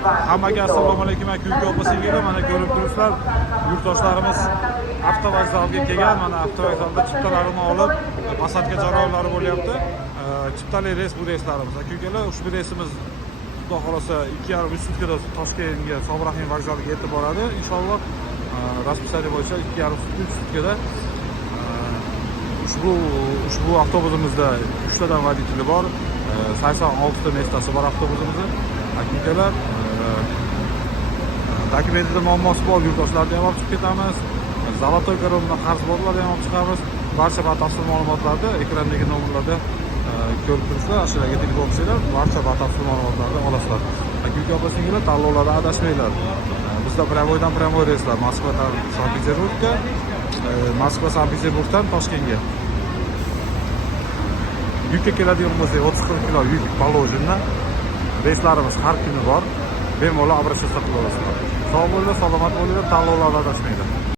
Hammaga assalomu alaykum aka uka opa singillar. Mana ko'rib turibsizlar, yurtdoshlarimiz avtovokzalga kelgan. Mana avtovokzalda chiptalarini olib, Pasadga jarayonlari bo'lyapti. Chiptali reys bu reyslarimiz. Aka ukalar, ushbu reysimiz xudo xolasa 2,5 sutkada Toshkentga Sobir Rahimov vokzaliga yetib boradi. Inshaalloh raspisiya bo'yicha 2,5 sutkada ushbu avtobusimizda 3 tadan voditeli bor. 86 ta mestasi bor avtobusimizda. Aka-ukalar, dokumentida muammosi bor yurtdoshlarni ham olib chiqib ketamiz. Zolotoy garovda qarz borlarni ham olib chiqamiz. Barcha batafsil ma'lumotlarni ekrandagi nomerlarda ko'rib turibsizlar. Ashulaga telefon qilsanglar, barcha batafsil ma'lumotlarni olasizlar. Aka-uka opa-singillar, tanlovlarda adashmanglar. Bizda pryamoy reyslar Moskvadan Sankt-Peterburgga, Moskva Sankt-Peterburgdan Toshkentga. Yukka keladigan bo'lsa 30-40 kilo yuk положено. Reyslarimiz har kuni bor. Bemalol обращаться qilaverasizlar. Sog' bo'linglar, salomat bo'linglar, tanlovlarda adashmanglar.